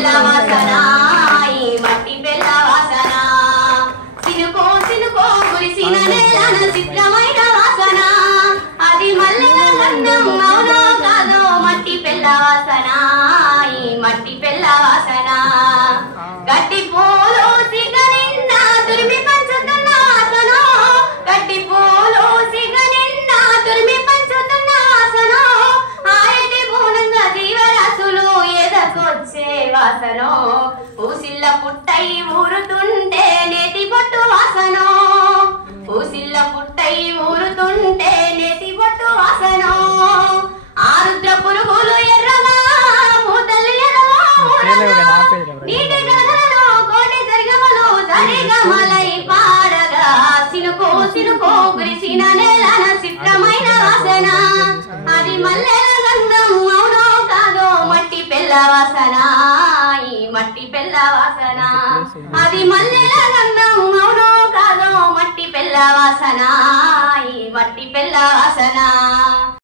పిల్ల వాసన ఈ మట్టి పిల్ల వాసన సినుకో సినుకో కురిసిన నేలన చిత్రమైన వాసన అది మల్లెల గంధం అవునో కాదో మట్టి పిల్ల వాసన ఈ మట్టి పిల్ల వాసన గడ్డి పూలు సిగనిన్న తురిమి పంచుతున్న వాసన గడ్డి పూలు సిగనిన్న తురిమి పంచుతున్న వాసన ఆయటి పూనంగా జీవరాశులు ఎదకొచ్చే వాసన పూసిల్ల పుట్టై ఊరుతుంటే నేతి బొట్టు వాసన పూసిల్ల పుట్టై ఊరుతుంటే నేతి బొట్టు వాసన ఆరుద్ర పురుగులు ఎర్రగా పూతల్లి ఎర్రగా నీటి గలగలలో కోటి సరిగమలు సరిగమలై పాడగా సినుకో సినుకో కురిసిన నేలన చిత్రమైన వాసన అది మల్లెల గంధం అవునో కాదో మట్టి పిల్ల వాసన ఈ మట్టి పిల్ల వాసన అది మల్లెల గంధం అవునో కాదో మట్టి పిల్ల వాసన ఈ మట్టి పిల్ల వాసన